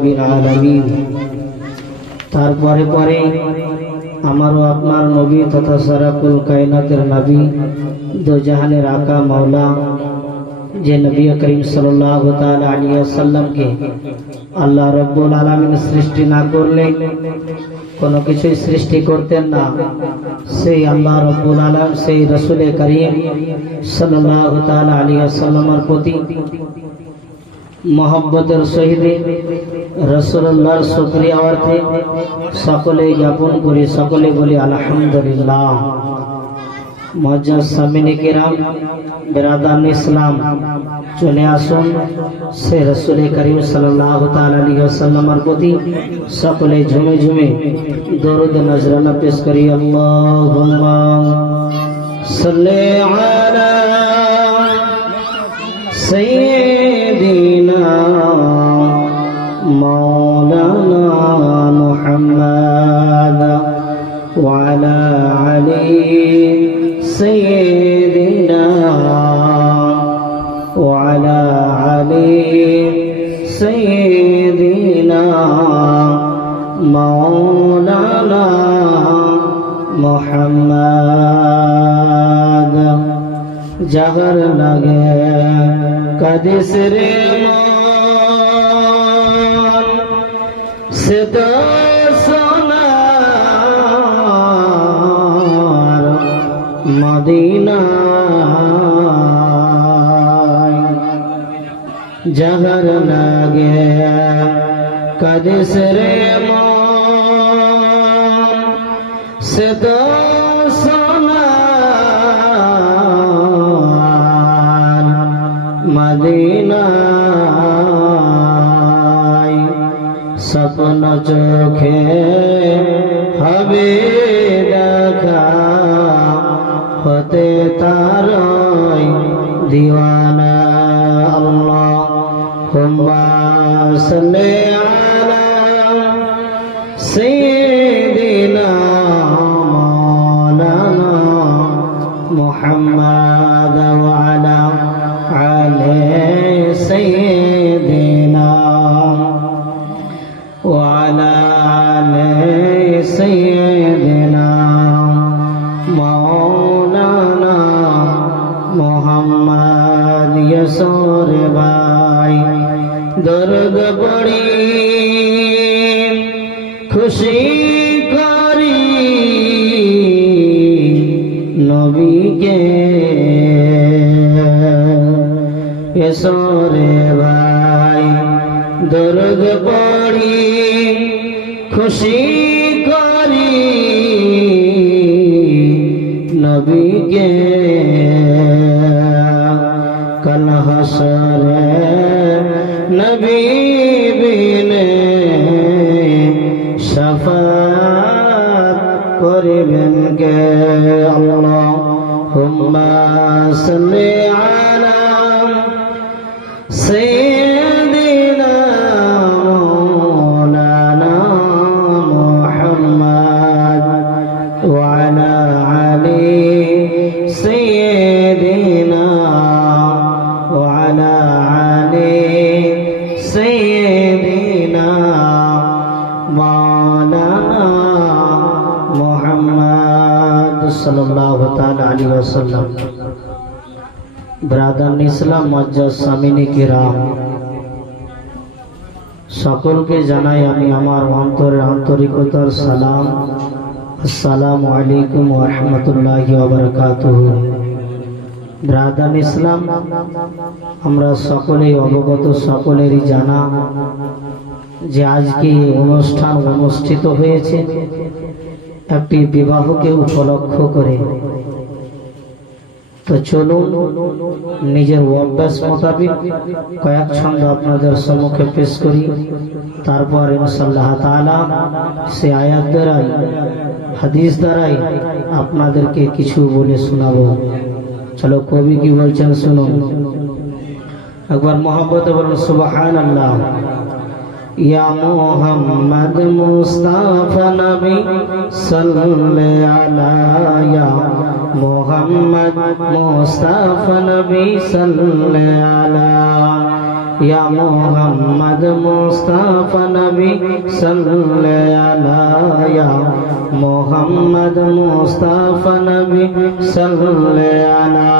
রব্বিল আলামিন। তারপরে পরে আমারও আপনার নবী তথা সারাকুল কায়নাতের নবী দো জাহানের আকা মাওলা, যে নবী করিম সাল্লাহ আলিয়া সাল্লামকে আল্লাহ রব্বুল আলমিন সৃষ্টি না করলে কোনো কিছুই সৃষ্টি করতেন না। সেই আল্লাহ রব্বুল আলম সেই রসুল করিম সাল্লাহ আলিয়া সাল্লামার প্রতি মহব্বতের সহিত রসুল্লাহর শুক্রিয়া অর্থে সকলে জ্ঞাপন করি সকলে বলি আলহামদুলিল্লাহ মজ্জাজ সামিনী কিরাম বেরাদান ইসলাম চলে আসুন সে রসুল করিম সাল্লাহ আলী সাল্লামার প্রতি সকলে ঝুমে ঝুমে দরুদ নজরানা পেশ করি আল্লাহ সাল্লি আলা وعلى علي سيدنا وعلى علي سيدنا مولانا محمد জহর লাগে কদিস রে মন সিদ জহর লাগে কদিস রে সোনার মদিনায় স্বপ্ন চোখে হবে দেখা হতে তার দিওয়ানা আল্লাহ اللهم صل على سيدنا مولانا محمد وعلى آل سيدنا وعلى آل سيدنا مولانا محمد يسور بار দর্দ পড়ি। খুশি করি নবীকে। এসরে ভাই দরদ পড়ি। খুশি করি নবীকে। نبی نے شفاعت قربن کے اللہم صلی علی سیدنا مولانا محمد وعلى علی سیدنا সকলকে জানাই আমি আমার অন্তরের আন্তরিকতার সালাম। আসসালামু আলাইকুম ওয়া রাহমাতুল্লাহি ওয়া বারাকাতুহু। ইসলাম, আমরা সকলেই অবগত, সকলেরই জানা যে আজকে অনুষ্ঠান অনুষ্ঠিত হয়েছে। একটি বিবাহকে উপলক্ষ করে। তো চলুন, নিজের অভ্যাস মোতাবিক কয়েক ছন্দ আপনাদের সম্মুখে পেশ করি। তারপর ইনশাল্লাহ তাআলা সে আয়াত দ্বারাই, হাদিস দ্বারাই আপনাদেরকে কিছু বলে শোনাবো। চলো কবি কি বলছেন শুনুন। একবার মোহাম্মত বলুন সুবহান আল্লাহ মোহাম্মদ মুস্তাফা নবী সাল্লে আলা মোহাম্মদ মুস্তাফা নবী সাল্লে আলা মোহাম্মদ মুস্তাফা নবী সাল্লাল্লাহু ইয়া মোহাম্মদ মুস্তাফা নবী সাল্লাল্লাহু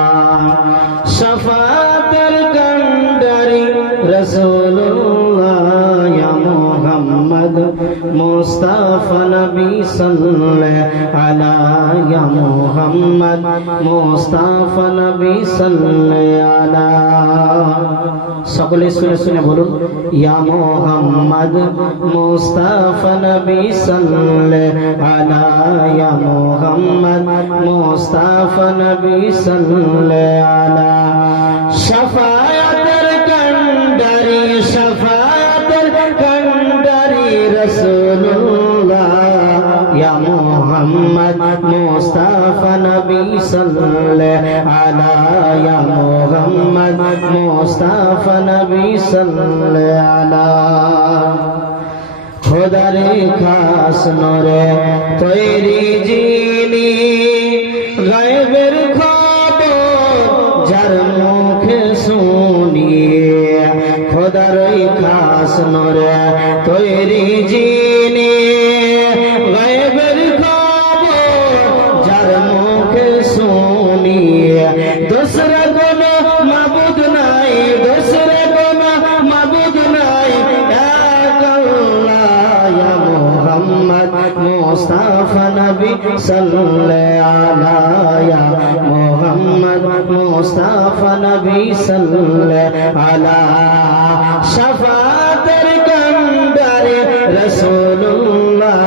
শফাতের গন্ডারি রসুল্লাহ মুস্তাফা নবী সাল্লাল্লাহু আলা ইয়া মোহাম্মদ, মুস্তাফা নবী সাল্লাল্লাহু আলা সকলে শুনে শুনে বলুন, ইয়া মোহাম্মদ, মুস্তাফা নবী সাল্লাল্লাহু আলা ইয়া মোহাম্মদ, মুস্তাফা নবী সাল্লাল্লাহু আলা ইয়া মুহাম্মদ মুস্তাফা নবী সাল্লাল্লাহু আলা ইয়া মুহাম্মদ মুস্তাফা নবী সাল্লাল্লাহু আলা খোদারে খাস নরে তৈরি জিনি গায়েবের খবর যার মুখে শুনিয়ে খোদারই খাস নরে তৈরি জিনি মুস্তাফা নবী সাল্লাল্লাহু আলা শাফাতের কন্ডারে রাসূলুল্লাহ